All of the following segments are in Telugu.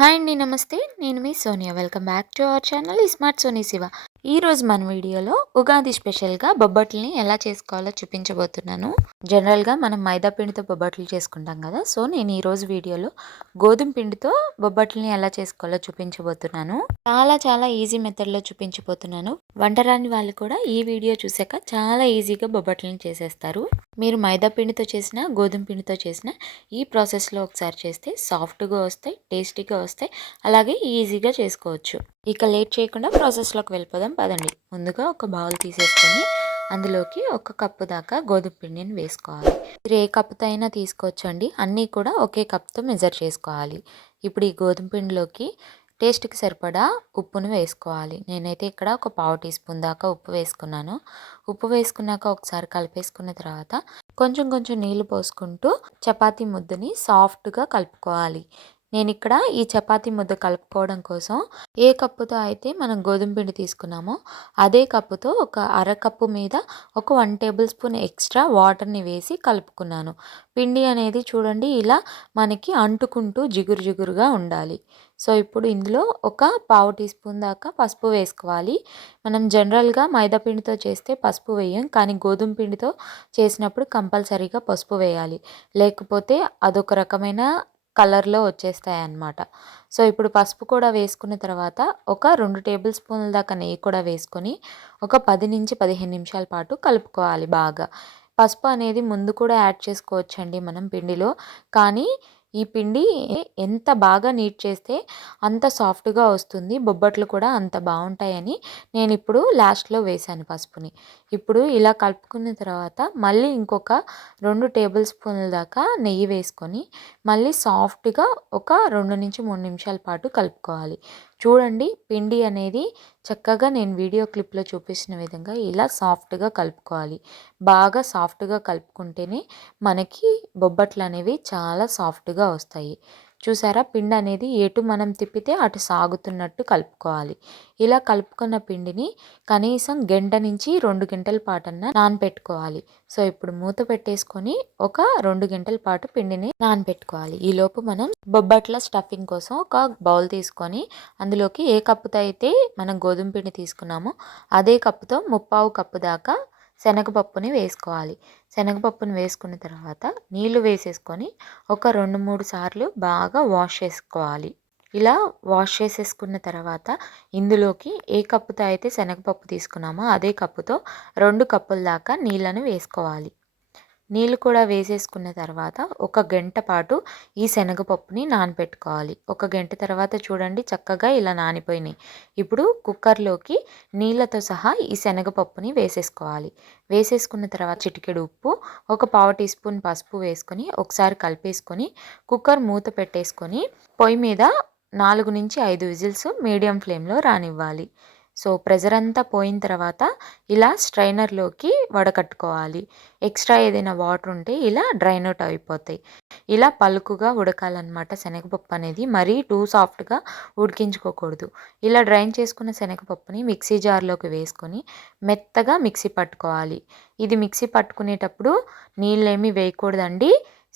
హాయ్ అండి నమస్తే. నేను మీ Sonia. Welcome back to our channel smart Soni Shiva. ఈరోజు మన వీడియోలో ఉగాది స్పెషల్గా బొబ్బట్లని ఎలా చేసుకోవాలో చూపించబోతున్నాను. జనరల్గా మనం మైదా పిండితో బొబ్బట్లు చేసుకుంటాం కదా సో నేను ఈరోజు వీడియోలో గోధుమ పిండితో బొబ్బట్లని ఎలా చేసుకోవాలో చూపించబోతున్నాను. చాలా చాలా ఈజీ మెథడ్లో చూపించబోతున్నాను. వంటరాని వాళ్ళు కూడా ఈ వీడియో చూసాక చాలా ఈజీగా బొబ్బట్లని చేసేస్తారు. మీరు మైదా పిండితో చేసిన గోధుమ పిండితో చేసిన ఈ ప్రాసెస్లో ఒకసారి చేస్తే సాఫ్ట్గా వస్తాయి టేస్టీగా వస్తాయి అలాగే ఈజీగా చేసుకోవచ్చు. ఇక లేట్ చేయకుండా ప్రాసెస్లోకి వెళ్ళిపోదాం. పదండి. ముందుగా ఒక బౌల్ తీసేసుకొని అందులోకి ఒక కప్పు దాకా గోధుమ పిండిని వేసుకోవాలి. మీరు ఏ కప్పుతో అయినా తీసుకోవచ్చండి. అన్నీ కూడా ఒకే కప్తో మెజర్ చేసుకోవాలి. ఇప్పుడు ఈ గోధుమ పిండిలోకి టేస్ట్కి సరిపడా ఉప్పును వేసుకోవాలి. నేనైతే ఇక్కడ ఒక పావు టీ స్పూన్ దాకా ఉప్పు వేసుకున్నాను. ఉప్పు వేసుకున్నాక ఒకసారి కలిపేసుకున్న తర్వాత కొంచెం కొంచెం నీళ్ళు పోసుకుంటూ చపాతీ ముద్దని సాఫ్ట్గా కలుపుకోవాలి. నేను ఇక్కడ ఈ చపాతీ ముద్ద కలుపుకోవడం కోసం ఏ కప్పుతో అయితే మనం గోధుమ పిండి తీసుకున్నామో అదే కప్పుతో ఒక అర కప్పు మీద ఒక వన్ టేబుల్ స్పూన్ ఎక్స్ట్రా వాటర్ని వేసి కలుపుకున్నాను. పిండి అనేది చూడండి ఇలా మనకి అంటుకుంటూ జిగురు జిగురుగా ఉండాలి. సో ఇప్పుడు ఇందులో ఒక పావు టీ స్పూన్ దాకా పసుపు వేసుకోవాలి. మనం జనరల్గా మైదా పిండితో చేస్తే పసుపు వేయం కానీ గోధుమ పిండితో చేసినప్పుడు కంపల్సరీగా పసుపు వేయాలి. లేకపోతే అదొక రకమైన కలర్లో వచ్చేస్తాయి అన్నమాట సో ఇప్పుడు పసుపు కూడా వేసుకున్న తర్వాత ఒక రెండు టేబుల్ స్పూన్ల దాకా నెయ్యి కూడా వేసుకొని ఒక పది నుంచి పదిహేను నిమిషాల పాటు కలుపుకోవాలి బాగా. పసుపు అనేది ముందు కూడా యాడ్ చేసుకోవచ్చండి మనం పిండిలో. కానీ ఈ పిండి ఎంత బాగా నీట్ చేస్తే అంత సాఫ్ట్గా వస్తుంది బొబ్బట్లు కూడా అంత బాగుంటాయని నేను ఇప్పుడు లాస్ట్లో వేశాను పసుపుని. ఇప్పుడు ఇలా కలుపుకున్న తర్వాత మళ్ళీ ఇంకొక రెండు టేబుల్ స్పూన్ల దాకా నెయ్యి వేసుకొని మళ్ళీ సాఫ్ట్గా ఒక రెండు నుంచి మూడు నిమిషాల పాటు కలుపుకోవాలి. చూడండి పిండి అనేది చక్కగా నేను వీడియో క్లిప్లో చూపించిన విధంగా ఇలా సాఫ్ట్గా కలుపుకోవాలి. బాగా సాఫ్ట్గా కలుపుకుంటేనే మనకి బొబ్బట్లు అనేవి చాలా సాఫ్ట్గా వస్తాయి. చూసారా? పిండి అనేది ఎటు మనం తిప్పితే అటు సాగుతున్నట్టు కలుపుకోవాలి. ఇలా కలుపుకున్న పిండిని కనీసం గంట నుంచి రెండు గంటల పాటన్నా నానపెట్టుకోవాలి. సో ఇప్పుడు మూత పెట్టేసుకొని ఒక రెండు గంటల పాటు పిండిని నానపెట్టుకోవాలి. ఈలోపు మనం బొబ్బట్ల స్టఫింగ్ కోసం ఒక బౌల్ తీసుకొని అందులోకి ఏ కప్పుతో అయితే మనం గోధుమ పిండి తీసుకున్నామో అదే కప్పుతో ముప్పావు కప్పు దాకా శనగపప్పుని వేసుకోవాలి. శనగపప్పును వేసుకున్న తర్వాత నీళ్ళు వేసేసుకొని ఒక రెండు మూడు సార్లు బాగా వాష్ చేసుకోవాలి. ఇలా వాష్ చేసేసుకున్న తర్వాత ఇందులోకి ఏ కప్పుతో అయితే శనగపప్పు తీసుకున్నామో అదే కప్పుతో రెండు కప్పుల దాకా నీళ్ళను వేసుకోవాలి. నీళ్ళు కూడా వేసేసుకున్న తర్వాత ఒక గంట పాటు ఈ శనగపప్పుని నానబెట్టుకోవాలి. ఒక గంట తర్వాత చూడండి చక్కగా ఇలా నానిపోయినాయి. ఇప్పుడు కుక్కర్లోకి నీళ్ళతో సహా ఈ శనగపప్పుని వేసేసుకోవాలి. వేసేసుకున్న తర్వాత చిటికెడు ఉప్పు ఒక పావు టీ స్పూన్ పసుపు వేసుకొని ఒకసారి కలిపేసుకొని కుక్కర్ మూత పెట్టేసుకొని పొయ్యి మీద నాలుగు నుంచి ఐదు విజిల్స్ మీడియం ఫ్లేమ్లో రానివ్వాలి. సో ప్రెజర్ అంతా పోయిన తర్వాత ఇలా స్ట్రైనర్లోకి వడకట్టుకోవాలి. ఎక్స్ట్రా ఏదైనా వాటర్ ఉంటే ఇలా డ్రైన్ అవుట్ అయిపోతాయి. ఇలా పలుకుగా ఉడకాలన్నమాట శనగపప్పు అనేది. మరీ టూ సాఫ్ట్గా ఉడికించుకోకూడదు. ఇలా డ్రైన్ చేసుకున్న శనగపప్పుని మిక్సీ జార్లోకి వేసుకొని మెత్తగా మిక్సీ పట్టుకోవాలి. ఇది మిక్సీ పట్టుకునేటప్పుడు నీళ్ళేమీ వేయకూడదండి.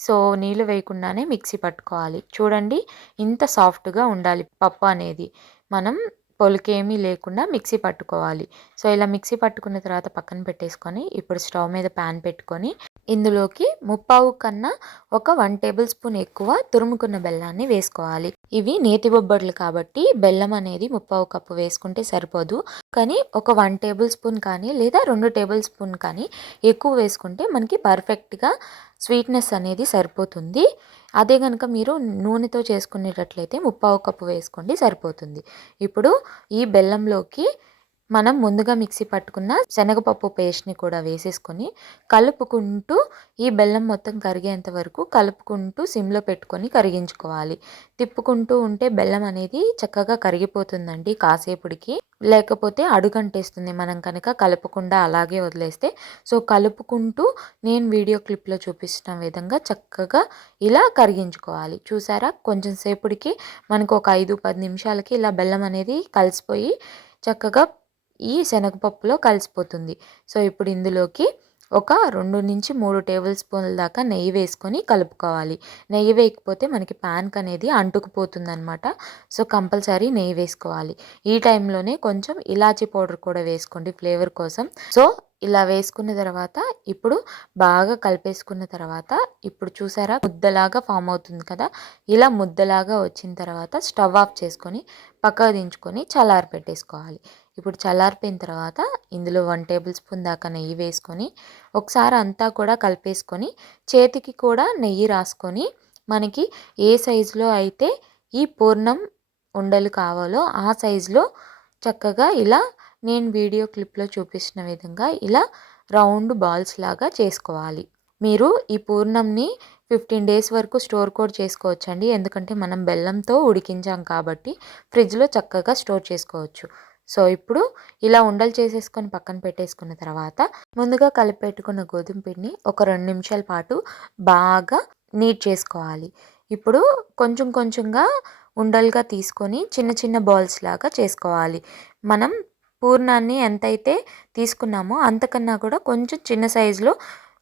సో నీళ్ళు వేయకుండానే మిక్సీ పట్టుకోవాలి. చూడండి ఇంత సాఫ్ట్గా ఉండాలి పప్పు అనేది. మనం పొలికేమీ లేకుండా మిక్సీ పట్టుకోవాలి. సో ఇలా మిక్సీ పట్టుకున్న తర్వాత పక్కన పెట్టేసుకొని ఇప్పుడు స్టవ్ మీద ప్యాన్ పెట్టుకొని ఇందులోకి ముప్పావు కన్నా ఒక వన్ టేబుల్ స్పూన్ ఎక్కువ తురుముకున్న బెల్లాన్ని వేసుకోవాలి. ఇవి నేతి బొబ్బట్లు కాబట్టి బెల్లం అనేది ముప్పావు కప్పు వేసుకుంటే సరిపోదు. కానీ ఒక వన్ టేబుల్ స్పూన్ కానీ లేదా రెండు టేబుల్ స్పూన్ కానీ ఎక్కువ వేసుకుంటే మనకి పర్ఫెక్ట్గా స్వీట్నెస్ అనేది సరిపోతుంది. అదే కనుక మీరు నూనెతో చేసుకునేటట్లయితే ముప్పావు కప్పు వేసుకోండి సరిపోతుంది. ఇప్పుడు ఈ బెల్లంలోకి మనం ముందుగా మిక్సీ పట్టుకున్న శనగపప్పు పేస్ట్ని కూడా వేసేసుకొని కలుపుకుంటూ ఈ బెల్లం మొత్తం కరిగేంత వరకు కలుపుకుంటూ సిమ్లో పెట్టుకొని కరిగించుకోవాలి. తిప్పుకుంటూ ఉంటే బెల్లం అనేది చక్కగా కరిగిపోతుందండి కాసేపుడికి. లేకపోతే అడుగంటేస్తుంది. మనం కనుక కలపకుండా అలాగే వదిలేస్తే. సో కలుపుకుంటూ నేను వీడియో క్లిప్లో చూపిస్తున్న విధంగా చక్కగా ఇలా కరిగించుకోవాలి. చూసారా? కొంచెం సేపుడికి మనకు ఒక ఐదు పది నిమిషాలకి ఇలా బెల్లం అనేది కలిసిపోయి చక్కగా ఈ శనగపప్పులో కలిసిపోతుంది. సో ఇప్పుడు ఇందులోకి ఒక రెండు నుంచి మూడు టేబుల్ స్పూన్ల దాకా నెయ్యి వేసుకొని కలుపుకోవాలి. నెయ్యి వేయకపోతే మనకి ప్యాన్కి అనేది అంటుకుపోతుంది అనమాట సో కంపల్సరీ నెయ్యి వేసుకోవాలి. ఈ టైంలోనే కొంచెం ఇలాచీ పౌడర్ కూడా వేసుకోండి ఫ్లేవర్ కోసం. సో ఇలా వేసుకున్న తర్వాత ఇప్పుడు బాగా కలిపేసుకున్న తర్వాత ఇప్పుడు చూసారా ముద్దలాగా ఫామ్ అవుతుంది కదా? ఇలా ముద్దలాగా వచ్చిన తర్వాత స్టవ్ ఆఫ్ చేసుకొని పక్కకు దించుకొని చల్లారి పెట్టేసుకోవాలి ఇప్పుడు చల్లారిపోయిన తర్వాత ఇందులో వన్ టేబుల్ స్పూన్ దాకా నెయ్యి వేసుకొని ఒకసారి అంతా కూడా కలిపేసుకొని చేతికి కూడా నెయ్యి రాసుకొని మనకి ఏ సైజులో అయితే ఈ పూర్ణం ఉండలు కావాలో ఆ సైజులో చక్కగా ఇలా నేను వీడియో క్లిప్లో చూపించిన విధంగా ఇలా రౌండ్ బాల్స్ లాగా చేసుకోవాలి. మీరు ఈ పూర్ణంని ఫిఫ్టీన్ డేస్ వరకు స్టోర్ కూడా చేసుకోవచ్చండి. ఎందుకంటే మనం బెల్లంతో ఉడికించాం కాబట్టి ఫ్రిడ్జ్లో చక్కగా స్టోర్ చేసుకోవచ్చు. సో ఇప్పుడు ఇలా ఉండలు చేసేసుకొని పక్కన పెట్టేసుకున్న తర్వాత ముందుగా కలిపెట్టుకున్న గోధుమ పిండిని ఒక రెండు నిమిషాల పాటు బాగా నీట్ చేసుకోవాలి. ఇప్పుడు కొంచెం కొంచెంగా ఉండలుగా తీసుకొని చిన్న చిన్న బాల్స్ లాగా చేసుకోవాలి. మనం పూర్ణాన్ని ఎంతైతే తీసుకున్నామో అంతకన్నా కూడా కొంచెం చిన్న సైజులో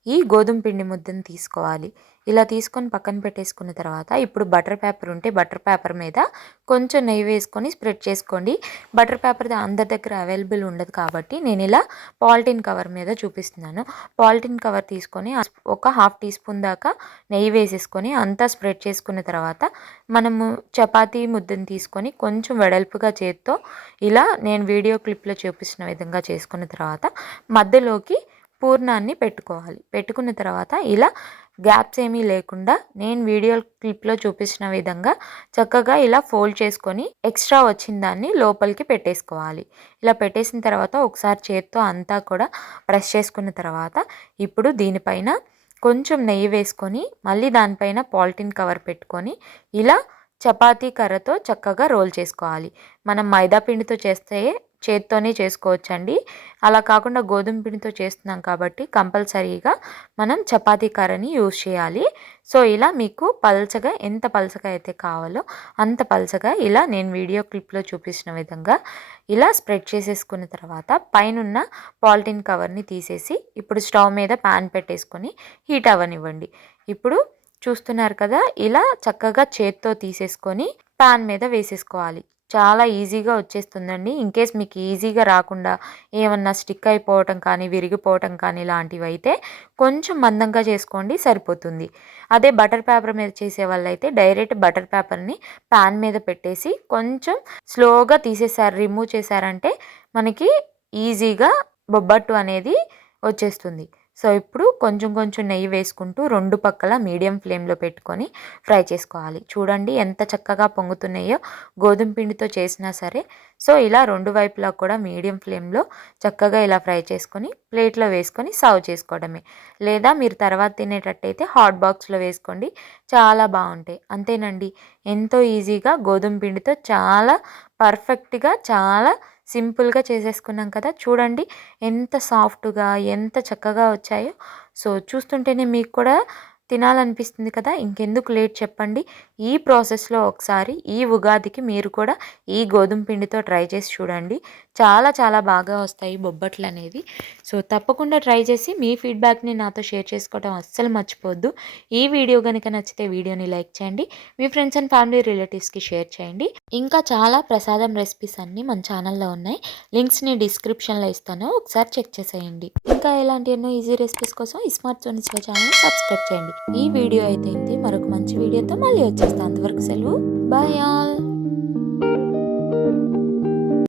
ఈ గోధుమ పిండి ముద్దను తీసుకోవాలి. ఇలా తీసుకొని పక్కన పెట్టేసుకున్న తర్వాత ఇప్పుడు బటర్ పేపర్ ఉంటే బటర్ పేపర్ మీద కొంచెం నెయ్యి వేసుకొని స్ప్రెడ్ చేసుకోండి. బటర్ పేపర్ అందరి దగ్గర అవైలబుల్ ఉండదు కాబట్టి నేను ఇలా పాలిథిన్ కవర్ మీద చూపిస్తున్నాను. పాలిథిన్ కవర్ తీసుకొని ఒక హాఫ్ టీ స్పూన్ దాకా నెయ్యి వేసేసుకొని అంతా స్ప్రెడ్ చేసుకున్న తర్వాత మనము చపాతీ ముద్దను తీసుకొని కొంచెం వెడల్పుగా చేత్తో ఇలా నేను వీడియో క్లిప్లో చూపిస్తున్న విధంగా చేసుకున్న తర్వాత మధ్యలోకి పూర్ణాన్ని పెట్టుకోవాలి. పెట్టుకున్న తర్వాత ఇలా గ్యాప్స్ ఏమీ లేకుండా నేను వీడియో క్లిప్లో చూపించిన విధంగా చక్కగా ఇలా ఫోల్డ్ చేసుకొని ఎక్స్ట్రా వచ్చిన దాన్ని లోపలికి పెట్టేసుకోవాలి. ఇలా పెట్టేసిన తర్వాత ఒకసారి చేత్తో అంతా కూడా ప్రెస్ చేసుకున్న తర్వాత ఇప్పుడు దీనిపైన కొంచెం నెయ్యి వేసుకొని మళ్ళీ దానిపైన పాలిథిన్ కవర్ పెట్టుకొని ఇలా చపాతీ కర్రతో చక్కగా రోల్ చేసుకోవాలి. మనం మైదా పిండితో చేస్తే చేత్తోనే చేసుకోవచ్చండి. అలా కాకుండా గోధుమ పిండితో చేస్తున్నాం కాబట్టి కంపల్సరీగా మనం చపాతీ కర్రని యూజ్ చేయాలి. సో ఇలా మీకు పల్చగా ఎంత పల్చగా అయితే కావాలో అంత పల్చగా ఇలా నేను వీడియో క్లిప్లో చూపించిన విధంగా ఇలా స్ప్రెడ్ చేసేసుకున్న తర్వాత పైనున్న పాలిథిన్ కవర్ని తీసేసి ఇప్పుడు స్టవ్ మీద ప్యాన్ పెట్టేసుకొని హీట్ అవ్వనివ్వండి. ఇప్పుడు చూస్తున్నారు కదా ఇలా చక్కగా చేత్తో తీసేసుకొని ప్యాన్ మీద వేసేసుకోవాలి. చాలా ఈజీగా వచ్చేస్తుందండి. ఇన్ కేస్ మీకు ఈజీగా రాకుండా ఏమన్నా స్టిక్ అయిపోవటం కానీ విరిగిపోవటం కానీ ఇలాంటివి అయితే కొంచెం మందంగా చేసుకోండి సరిపోతుంది. అదే బటర్ పేపర్ మీద చేసే వాళ్ళైతే డైరెక్ట్ బటర్ పేపర్ని ప్యాన్ మీద పెట్టేసి కొంచెం స్లోగా తీసేసారు రిమూవ్ చేశారంటే మనకి ఈజీగా బొబ్బట్టు అనేది వచ్చేస్తుంది. సో ఇప్పుడు కొంచెం కొంచెం నెయ్యి వేసుకుంటూ రెండు పక్కల మీడియం ఫ్లేమ్లో పెట్టుకొని ఫ్రై చేసుకోవాలి. చూడండి ఎంత చక్కగా పొంగుతున్నాయో గోధుమ పిండితో చేసినా సరే. సో ఇలా రెండు వైపులా కూడా మీడియం ఫ్లేమ్లో చక్కగా ఇలా ఫ్రై చేసుకొని ప్లేట్లో వేసుకొని సర్వ్ చేసుకోవడమే. లేదా మీరు తర్వాత తినేటట్టయితే హాట్ బాక్స్లో వేసుకోండి. చాలా బాగుంటాయి. అంతేనండి. ఎంతో ఈజీగా గోధుమ పిండితో చాలా పర్ఫెక్ట్గా చాలా సింపుల్గా చేసేసుకున్నాం కదా! చూడండి ఎంత సాఫ్ట్గా ఎంత చక్కగా వచ్చాయో. సో చూస్తుంటేనే మీకు కూడా తినాలనిపిస్తుంది కదా ఇంకెందుకు లేట్ చెప్పండి. ఈ ప్రాసెస్లో ఒకసారి ఈ ఉగాదికి మీరు కూడా ఈ గోధుమ పిండితో ట్రై చేసి చూడండి. చాలా చాలా బాగా వస్తాయి బొబ్బట్లు అనేది. సో తప్పకుండా ట్రై చేసి మీ ఫీడ్బ్యాక్ని నాతో షేర్ చేసుకోవడం అస్సలు మర్చిపోద్దు. ఈ వీడియో కనుక నచ్చితే వీడియోని లైక్ చేయండి. మీ ఫ్రెండ్స్ అండ్ ఫ్యామిలీ రిలేటివ్స్కి షేర్ చేయండి. ఇంకా చాలా ప్రసాదం రెసిపీస్ అన్నీ మన ఛానల్లో ఉన్నాయి. లింక్స్ని డిస్క్రిప్షన్లో ఇస్తాను. ఒకసారి చెక్ చేసేయండి. ఇంకా ఎలాంటి ఎన్నో ఈజీ రెసిపీస్ కోసం ఈ స్మార్ట్ జోన్ ఛానల్ సబ్స్క్రైబ్ చేయండి. ఈ వీడియో అయితే మరొక మంచి వీడియోతో మళ్ళీ వచ్చేస్తాను అంతవరకు సెలవు. Bye all